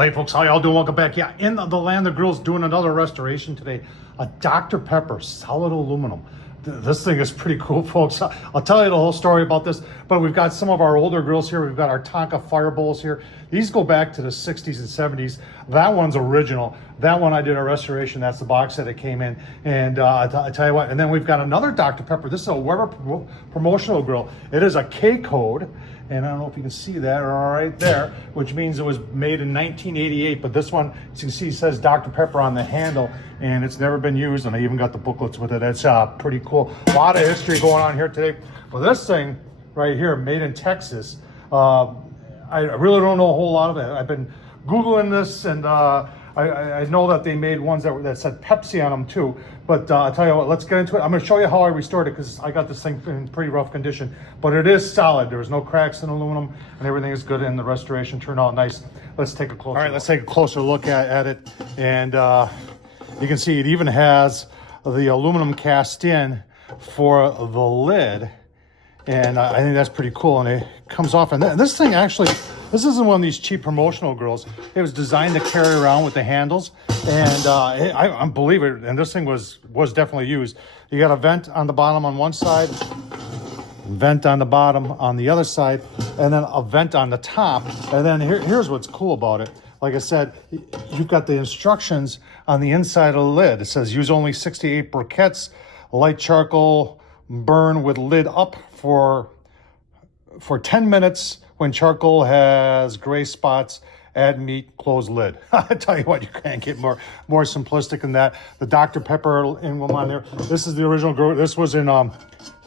Hey folks, how y'all doing? Welcome back. Yeah, in the Land of Grills, doing another restoration today. A Dr. Pepper solid aluminum. This thing is pretty cool, folks. I'll tell you the whole story about this, but we've got some of our older grills here. We've got our Tonka fire bowls here. These go back to the 60s and 70s. That one's original. That one I did a restoration. That's the box that it came in. And I tell you what, and then we've got another Dr. Pepper. This is a Weber promotional grill. It is a K code. And I don't know if you can see that right there, which means it was made in 1988. But this one, as you can see, says Dr. Pepper on the handle, and it's never been used. And I even got the booklets with it. It's pretty cool. A lot of history going on here today. Well, this thing right here, made in Texas. I really don't know a whole lot of it. I've been Googling this, and I know that they made ones that said Pepsi on them too. But I'll tell you what, let's get into it. I'm going to show you how I restored it because I got this thing in pretty rough condition. But it is solid. There's no cracks in aluminum, and everything is good, and the restoration turned out nice. Let's take a closer look. All right, let's take a closer look at it. And you can see it even has the aluminum cast in for the lid. And I think that's pretty cool. And it comes off. And this thing actually, this isn't one of these cheap promotional grills. It was designed to carry around with the handles. And I believe it. And this thing was definitely used. You got a vent on the bottom on one side, vent on the bottom on the other side, and then a vent on the top. And then here's what's cool about it. Like I said, you've got the instructions on the inside of the lid. It says use only 68 briquettes, light charcoal, burn with lid up for 10 minutes. When charcoal has gray spots, add meat, close lid. I tell you what, you can't get more simplistic than that. The Dr. Pepper emblem on there. This is the original grill. This was in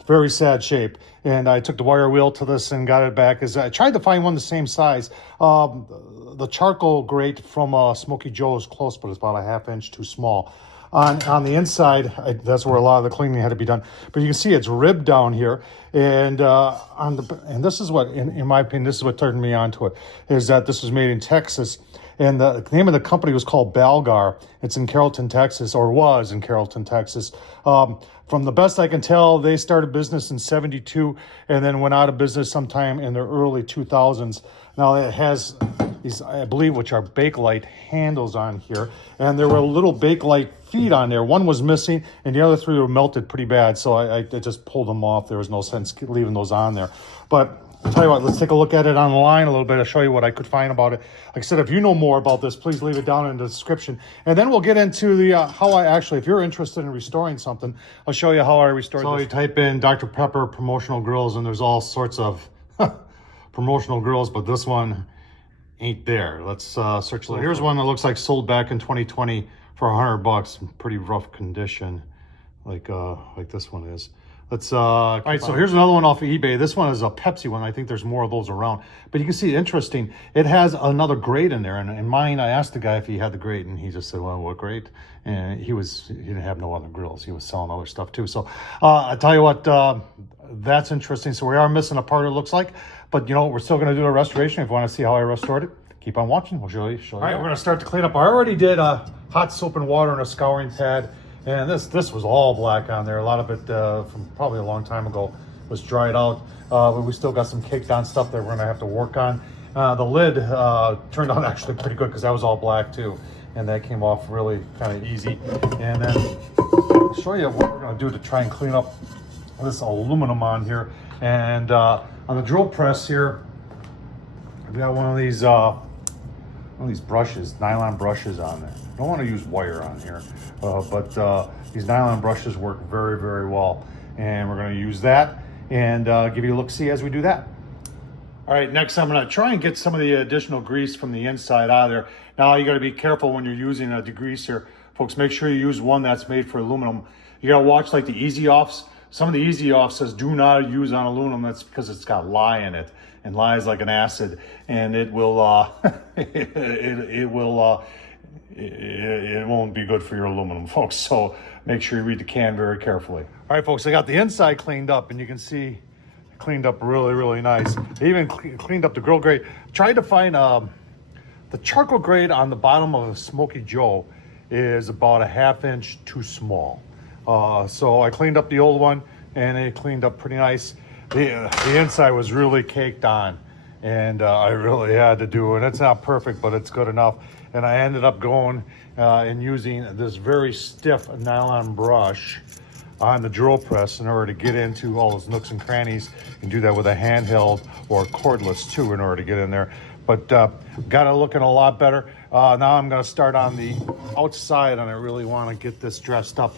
very sad shape, and I took the wire wheel to this and got it back. I tried to find one the same size. The charcoal grate from Smoky Joe is close, but it's about a ½ inch too small. On the inside, that's where a lot of the cleaning had to be done. But you can see it's ribbed down here, and and this is what, in my opinion, this is what turned me onto it, is that this was made in Texas, and the name of the company was called Balgar. It's in Carrollton, Texas, or was in Carrollton, Texas. From the best I can tell, they started business in '72 and then went out of business sometime in the early 2000s. Now it has these, I believe, which are Bakelite handles on here, and there were little Bakelite feet on there. One was missing, and the other three were melted pretty bad, so I just pulled them off. There was no sense leaving those on there. But I'll tell you what, let's take a look at it online a little bit. I'll show you what I could find about it. Like I said, if you know more about this, please leave it down in the description. And then we'll get into the how I actually, if you're interested in restoring something, I'll show you how I restored this. So you type in Dr. Pepper promotional grills, and there's all sorts of promotional grills, but this one ain't there. Let's search. So here's one that looks like sold back in 2020 for $100. In pretty rough condition, like this one is. Let's all right, so here's another one off of eBay. This one is a Pepsi one. I think there's more of those around, but you can see, interesting, it has another grate in there. And in mine, I asked the guy if he had the grate, and he just said, well, what grate? And he didn't have no other grills. He was selling other stuff too. So I tell you what, that's interesting. So we are missing a part, it looks like, but you know, we're still going to do a restoration. If you want to see how I restored it, keep on watching. We'll show you. All right, we're going to start to clean up. I already did hot soap and water and a scouring pad. And this was all black on there. A lot of it from probably a long time ago was dried out. But we still got some caked on stuff that we're gonna have to work on. The lid turned out actually pretty good because that was all black too. And that came off really kind of easy. And then I'll show you what we're gonna do to try and clean up this aluminum on here. And on the drill press here, we got one of these brushes, nylon brushes on there. Don't want to use wire on here, but these nylon brushes work very, very well. And we're going to use that and give you a look-see as we do that. All right, next I'm going to try and get some of the additional grease from the inside out of there. Now you got to be careful when you're using a degreaser. Folks, make sure you use one that's made for aluminum. You got to watch like the easy offs. Some of the easy offs says do not use on aluminum. That's because it's got lye in it, and lye is like an acid, and it will it won't be good for your aluminum, folks. So make sure you read the can very carefully. All right, folks, I got the inside cleaned up, and you can see cleaned up really, really nice. I even cleaned up the grill grate. Tried to find the charcoal grate on the bottom of a Smoky Joe is about a ½ inch too small. So I cleaned up the old one, and it cleaned up pretty nice. The inside was really caked on, and I really had to do it. It's not perfect, but it's good enough. And I ended up going and using this very stiff nylon brush on the drill press in order to get into all those nooks and crannies, and do that with a handheld or cordless too in order to get in there. But got it looking a lot better. Now I'm going to start on the outside, and I really want to get this dressed up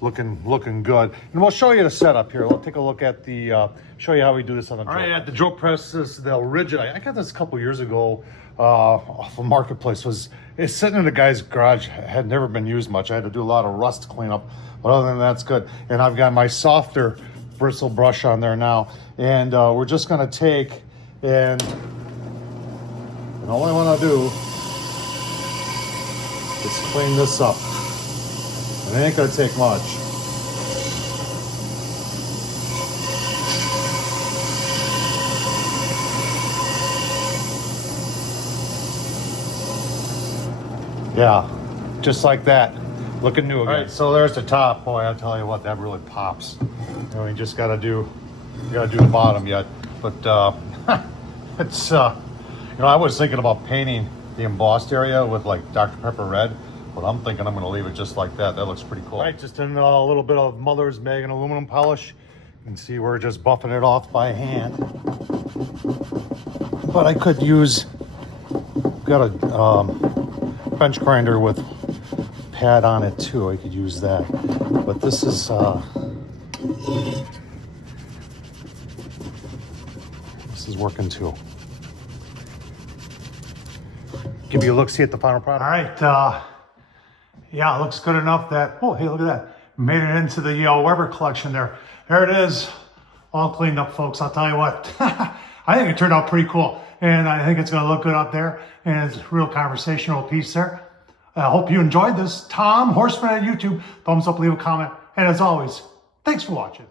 looking good. And we'll show you the setup here. We'll take a look at the show you how we do this on the drill. All right, at the drill press, the rigid. I got this a couple years ago off a marketplace. It's sitting in the guy's garage. Had never been used much. I had to do a lot of rust cleanup, but other than that, it's good. And I've got my softer bristle brush on there now, and we're just going to take and all I want to do is clean this up. And it ain't gonna take much. Yeah, just like that. Looking new again. All right, so there's the top. Boy, I'll tell you what, that really pops. You know, you just gotta do the bottom yet. But it's you know, I was thinking about painting the embossed area with like Dr. Pepper red, but I'm thinking I'm gonna leave it just like that. That looks pretty cool. All right, just in a little bit of Mother's Mag aluminum polish. You can see we're just buffing it off by hand. But I could use, got a bench grinder with pad on it too. I could use that. But this is working too. Give you a look, see at the final product. All right, yeah, it looks good enough that, oh, hey, look at that. Made it into the Weber collection there. There it is, all cleaned up, folks. I'll tell you what, I think it turned out pretty cool. And I think it's gonna look good up there. And it's a real conversational piece there. I hope you enjoyed this. Tom Horsman on YouTube, thumbs up, leave a comment. And as always, thanks for watching.